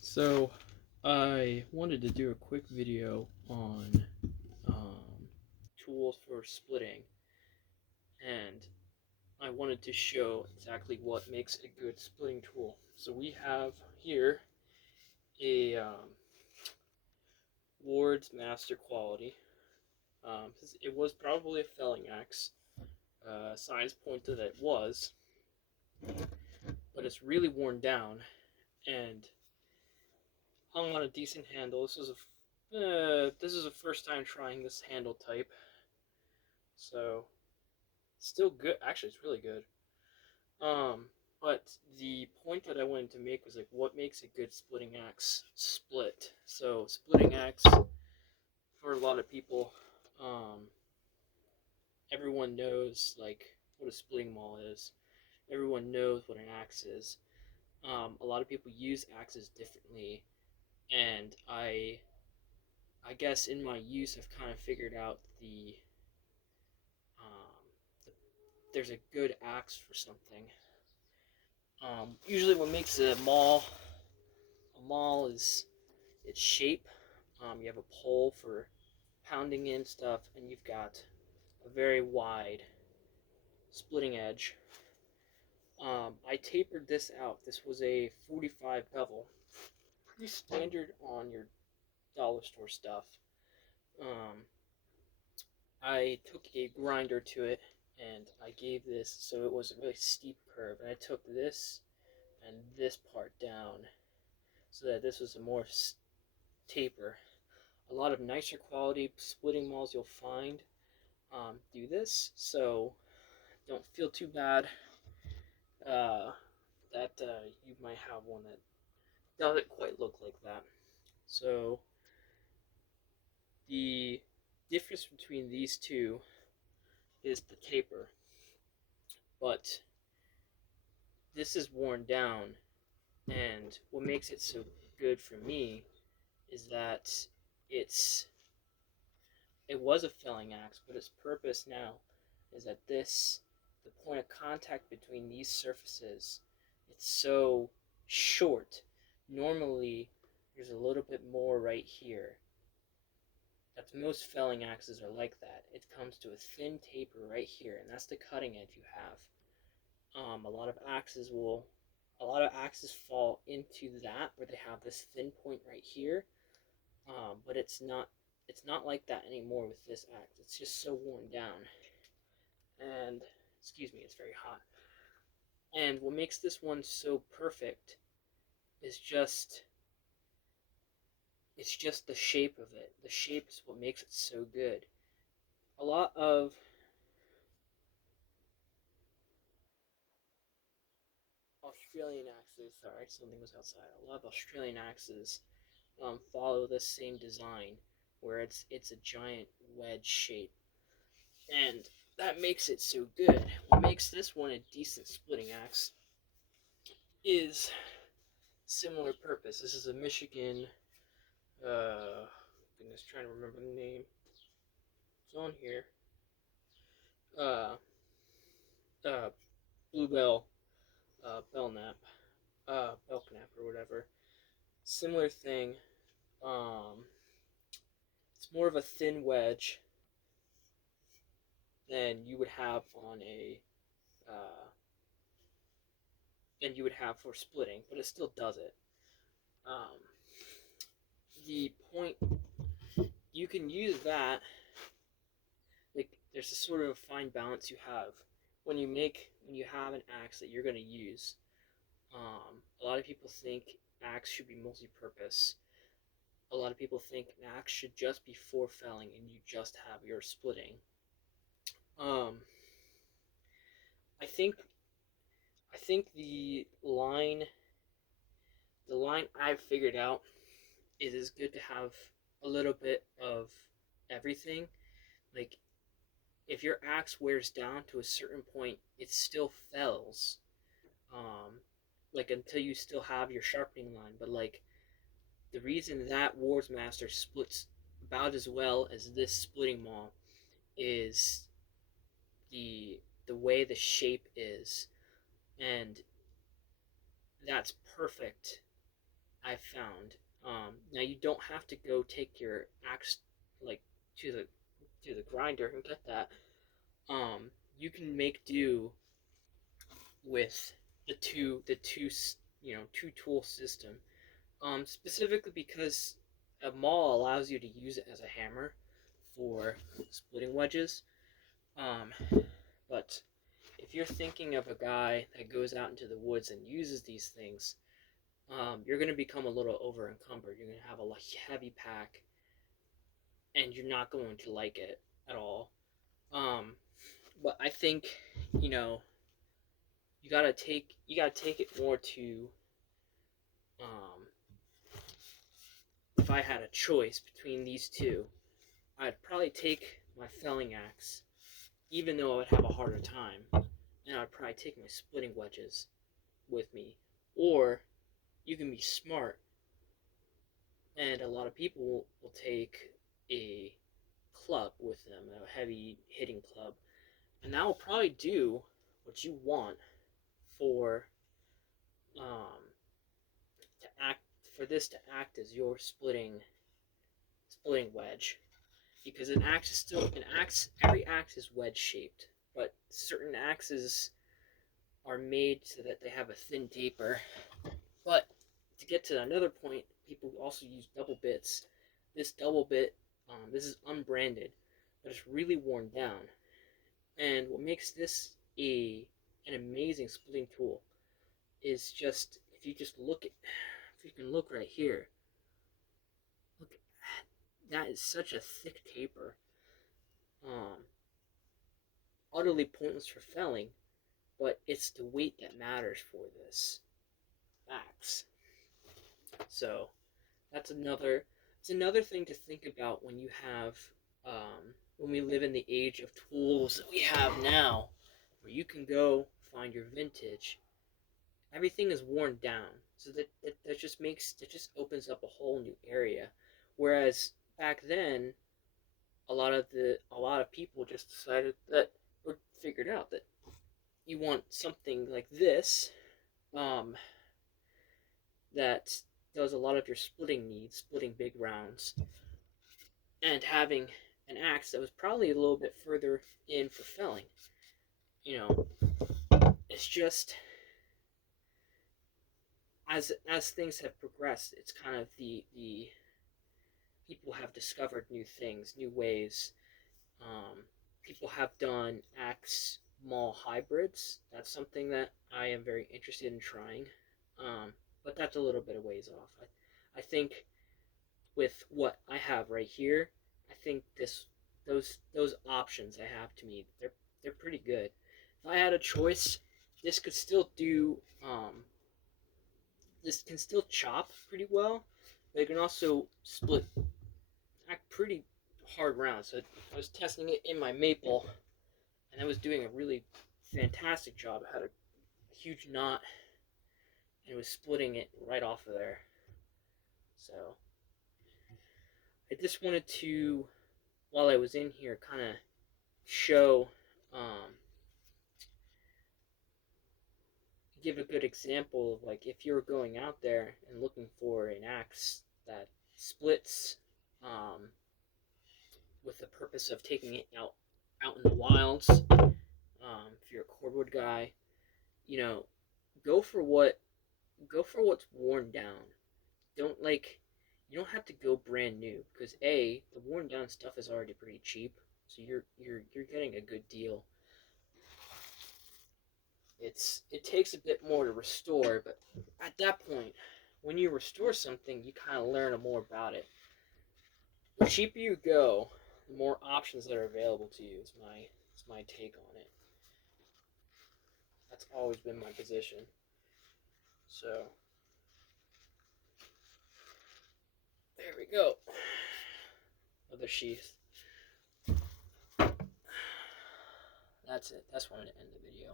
So, I wanted to do a quick video on tools for splitting, and I wanted to show exactly what makes a good splitting tool. So we have here a Ward's Master Quality. It was probably a felling axe. Science pointed that it was, but it's really worn down and hung on a decent handle. This is a first time trying this handle type, so still good. Actually, it's really good. Um, but the point that I wanted to make was like, what makes a good splitting axe split? So, splitting axe for a lot of people, um, everyone knows like what a splitting maul is. Everyone knows what an axe is. A lot of people use axes differently, and I guess in my use, I've kind of figured out um, the there's a good axe for something. Usually, what makes a maul is its shape. You have a pole for pounding in stuff, and you've got a very wide splitting edge. I tapered this out. This was a 45 bevel, pretty standard on your dollar store stuff. Um, I took a grinder to it, and I gave this so it was a really steep curve, and I took this and this part down so that this was a more taper. A lot of nicer quality splitting mauls you'll find do this, so don't feel too bad uh, that you might have one that doesn't quite look like that. So the difference between these two is the taper, but this is worn down, and what makes it so good for me is that it's it was a felling axe, but its purpose now is that the point of contact between these surfaces, it's so short. Normally, there's a little bit more right here. That's most felling axes are like that. It comes to a thin taper right here, and that's the cutting edge you have. A lot of axes fall into that where they have this thin point right here, but it's not like that anymore with this axe. It's just so worn down. And excuse me, it's very hot. And what makes this one so perfect is just the shape of it. The shape is what makes it so good. A lot of Australian axes, sorry, something was outside. A lot of Australian axes follow this same design, where it's a giant wedge shape, and that makes it so good. What makes this one a decent splitting axe is similar purpose. This is a Michigan. Uh, Goodness, trying to remember the name. It's on here. Uh, uh, Bluebell, Belknap, Belknap or whatever. Similar thing. Um, it's more of a thin wedge than you would have on a uh, than you would have for splitting, but it still does it. Um, the point you can use that, like, there's a sort of fine balance you have when you have an axe that you're going to use. A lot of people think axe should be multi-purpose. A lot of people think an axe should just be for felling and you just have your splitting. Um, I think I think the line I've figured out is it's good to have a little bit of everything. Like, if your axe wears down to a certain point, it still fells. Um, like, until you still have your sharpening line. But like, the reason that Ward's Master splits about as well as this splitting maul is the way the shape is, and that's perfect. I've found. Now you don't have to go take your axe like to the grinder and get that. You can make do with the two tool system. Specifically because a maul allows you to use it as a hammer for splitting wedges. Um, but if you're thinking of a guy that goes out into the woods and uses these things, you're going to become a little over encumbered. You're going to have a heavy pack, and you're not going to like it at all. But I think, you know, you gotta take it more to, um, if I had a choice between these two, I'd probably take my felling axe, even though I would have a harder time, and I'd probably take my splitting wedges with me. Or you can be smart, and a lot of people will take a club with them, a heavy hitting club, and that will probably do what you want for to act for this to act as your splitting wedge, because an axe is still an axe. Every axe is wedge shaped, but certain axes are made so that they have a thin taper. But to get to another point, people also use double bits. This double bit, this is unbranded, but it's really worn down. And what makes this an amazing splitting tool is just if you can look right here, look, that is such a thick taper. Um, Utterly pointless for felling, but it's the weight that matters for this axe. So that's another it's another thing to think about when you have when we live in the age of tools that we have now, where you can go find your vintage. Everything is worn down, so that just opens up a whole new area. Whereas back then, a lot of people just decided that, or figured out that you want something like this, um, that does a lot of your splitting needs, splitting big rounds, and having an axe that was probably a little bit further in for felling. You know, it's just as things have progressed, it's kind of the people have discovered new things, new ways. Um, People have done axe maul hybrids. That's something that I am very interested in trying. But that's a little bit of ways off. I think with what I have right here, I think those options I have to me, they're pretty good. If I had a choice, this could still do this can still chop pretty well, but it can also split pretty hard rounds. So I was testing it in my maple, and I was doing a really fantastic job. I had a huge knot, and it was splitting it right off of there. So I just wanted to, while I was in here, kind of show, give a good example of like if you're going out there and looking for an axe that splits, with the purpose of taking it out in the wilds. If you're a cordwood guy, you know, go for what go for what's worn down. Don't like you don't have to go brand new because the worn down stuff is already pretty cheap, so you're getting a good deal. It takes a bit more to restore, but at that point, when you restore something, you kind of learn more about it. The cheaper you go, the more options that are available to you. Is my take on it. That's always been my position. So there we go. Another sheath. That's it. That's when I end the video.